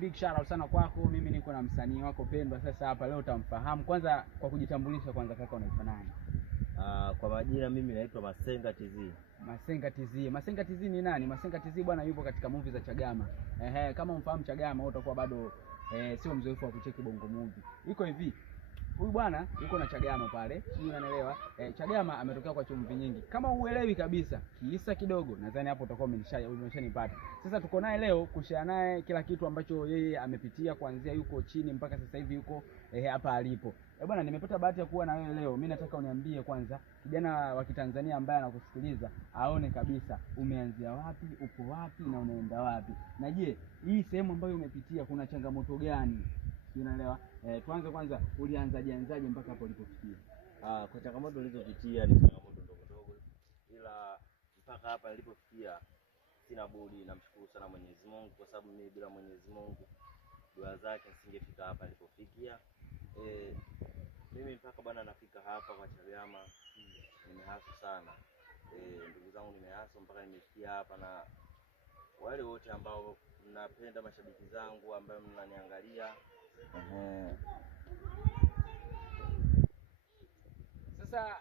Big shout out sana kwako. Mimi niko na msanii wako pendwa sasa hapa leo utamfahamu. Kwanza kwa kujitambulisha kwanza kaka unaitwa nani? Kwa majina mimi naitwa Masenga TZ. Masenga TZ. Masenga TZ ni nani? Masenga TZ bwana yupo katika movie za Chagama. Kama umfahamu Chagama utakuwa bado sio mzoefu wa kucheki bongo movie. Iko hivi. Huyu bwana yuko na Chagama pale, sijui unanielewa. Chagama ametokea kwa chumvi nyingi. Kama uelewi kabisa, kiisa kidogo, nadhani hapo utakuwa umeshanipata. Sasa tuko naye leo kushare naye kila kitu ambacho yeye amepitia kuanzia yuko chini mpaka sasa hivi yuko hapa alipo. Bwana nimepata bahati ya kuwa na wewe leo. Mimi nataka uniambie kwanza, kijana wa Kitanzania ambaye anakusikiliza aone kabisa umeanzia wapi, upo wapi na unaenda wapi. Na je, hii sehemu ambayo umepitia kuna changamoto gani? Unaelewa? Tuanze kwanza ulianzaje mpaka hapo ulipofikia? Kwa changamoto nilizopitia ni changamoto ndogo ndogo, ila mpaka hapa nilipofikia sina budi namshukuru sana Mwenyezi Mungu, kwa sababu mimi bila Mwenyezi Mungu dua zake singefika hapa nilipofikia. Mimi mpaka bwana nafika hapa kwa Chagama nimehasu sana. Ndugu zangu nimehasu mpaka nimefikia hapa, na wale wote ambao mnapenda mashabiki zangu ambao mnaniangalia Sasa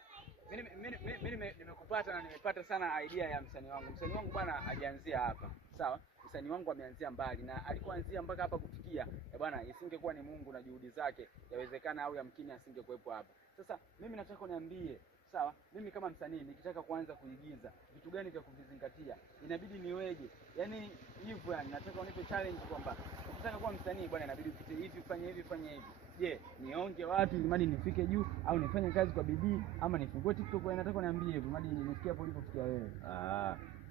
mimi nimekupata na nimepata sana idea ya msanii wangu. Msanii wangu bwana hajaanzia hapa. Sawa? Msanii wangu ameanzia mbali, na alikoanzia mpaka hapa kufikia bwana isingekuwa ni Mungu na juhudi zake, yawezekana au yamkini asingekuepo hapa. Sasa mimi nataka uniambie, sawa, mimi kama msanii nikitaka kuanza kuigiza, vitu gani vya kuvizingatia? Inabidi niweje? Yaani hivyo, yani nataka unipe challenge kwamba ukitaka kuwa msanii bwana inabidi upite hivi, ufanye hivi, fanye hivi. Je, nionge watu ili nifike juu, au nifanye kazi kwa bidii, ama nifungue TikTok? Nataka uniambie hivyo ili nisikie hapo ulipofikia wewe.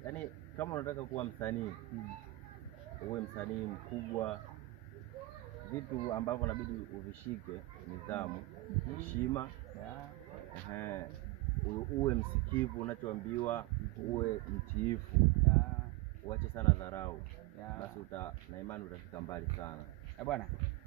Yaani kama unataka kuwa msanii, uwe msanii mkubwa, vitu ambavyo inabidi uvishike: nidhamu, heshima, uwe msikivu unachoambiwa, uwe mtiifu, uache sana dharau. Basi na imani utafika mbali sana. Bwana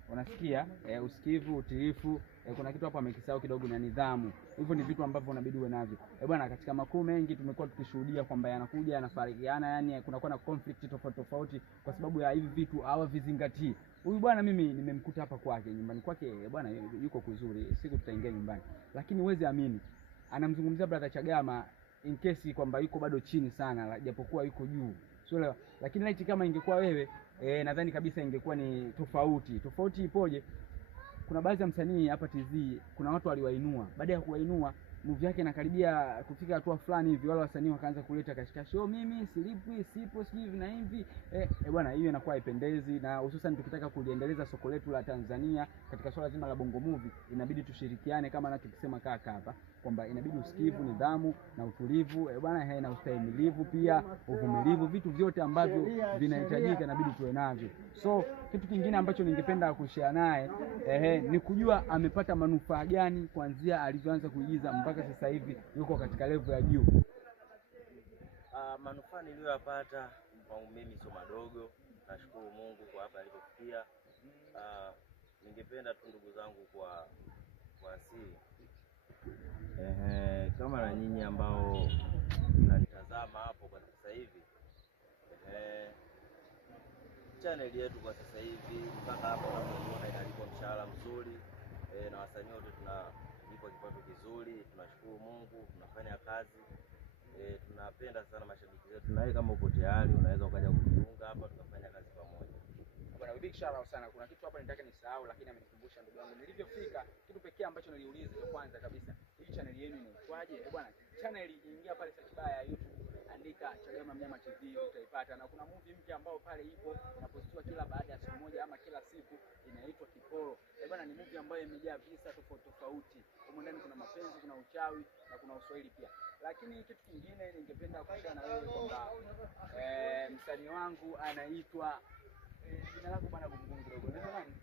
unasikia, usikivu, utiifu, kuna kitu hapo amekisahau kidogo, na nidhamu. Hivyo ni vitu ambavyo unabidi uwe navyo. Bwana katika makuu mengi tumekuwa tukishuhudia kwamba yanakuja yanafarikiana, yani kunakuwa na conflict tofauti kwa sababu ya hivi vitu hawavizingatii. Huyu bwana mimi nimemkuta hapa kwake, nyumbani kwake bwana yuko kuzuri, siku tutaingia nyumbani. Lakini uweze amini, anamzungumzia brother Chagama in case kwamba yuko bado chini sana japokuwa yuko juu. Sio, lakini laiti kama ingekuwa wewe nadhani kabisa ingekuwa ni tofauti. Tofauti ipoje? Kuna baadhi ya msanii hapa TZ, kuna watu waliwainua. Baada ya kuwainua, movie yake inakaribia kufika hatua fulani hivi, wale wasanii wakaanza kuleta kashikashi, mimi silipwi, sipo, sijui hivi na hivi. Bwana hiyo inakuwa haipendezi, na hususan tukitaka kuliendeleza soko letu la Tanzania katika swala zima la bongo movie, inabidi tushirikiane kama anachokisema kaka hapa kwamba inabidi usikivu, nidhamu na utulivu, bwana na ustahimilivu pia, uvumilivu, vitu vyote ambavyo vinahitajika inabidi tuwe navyo. So kitu kingine ambacho ningependa kushare naye ni kujua amepata manufaa gani kuanzia alivyoanza kuigiza mpaka sasa hivi yuko katika level ya juu. Manufaa niliyopata kwangu mimi sio madogo. Nashukuru Mungu kwa hapa alipofikia. Ningependa tu ndugu zangu kwa asili, kama na nyinyi ambao mnanitazama hapo kwa sasa hivi, channel yetu kwa sasa hivi mpaka hapo tunapoona inalipa mshahara mzuri, na wasanii wote tunalipa kipato kizuri. Tunashukuru Mungu, tunafanya kazi. Tunapenda sana mashabiki zetu, na wewe kama uko tayari unaweza ukaja kujiunga hapa tukafanya kazi pamoja. Bwana big shout out sana. Kuna kitu hapa nitaka nisahau, lakini amenikumbusha ndugu yangu. Nilivyofika, kitu pekee ambacho niliuliza cha kwanza kabisa, hii channel yenu inaitwaje? Bwana channel ingia pale search bar ya YouTube, andika Chagama Mnyama TV utaipata, na kuna movie mpya ambao pale ipo inapostiwa kila baada ya siku moja ama kila siku, inaitwa Kiporo. Bwana ni movie ambayo imejaa visa tofauti. Humo ndani kuna mapenzi, kuna uchawi na kuna uswahili pia. Lakini kitu kingine ningependa kushare na wewe kwamba msanii wangu anaitwa jina lako bwana gumu kidogo. Ndio nani?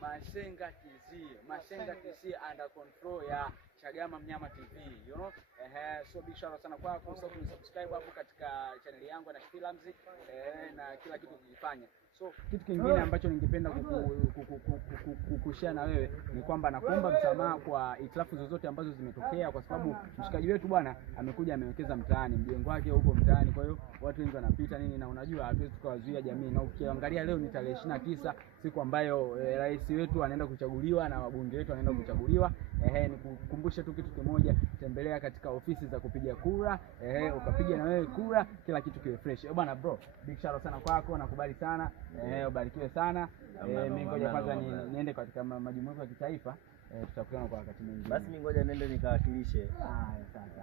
Masenga TZ. Masenga TZ under control ya Chagama Mnyama TV, you know. So big shout out sana kwako. Usisahau kusubscribe hapo katika channel yangu na Films na kila kitu kujifanya. So kitu kingine ambacho ningependa kukushare na wewe ni kwamba nakuomba msamaha kwa itilafu zozote ambazo zimetokea, kwa sababu mshikaji wetu bwana amekuja amewekeza mtaani, mjengo wake huko mtaani, kwa hiyo watu wengi wanapita nini, na unajua hatuwezi tukawazuia jamii. Na ukiangalia leo ni tarehe 29, siku ambayo rais wetu anaenda kuchaguliwa na wabunge wetu wanaenda kuchaguliwa. Nikukumbushe tu kitu kimoja, tembelea katika ofisi za kupiga kura, ukapiga na wewe kura, kila kitu kiwe fresh. Bwana bro, big shout sana kwako, nakubali sana. Ubarikiwe sana. Mimi ngoja kwanza niende katika majumuiko ya kitaifa, tutakutana kwa wakati mwingine. Basi mimi ngoja nende nikawakilishe. Asante.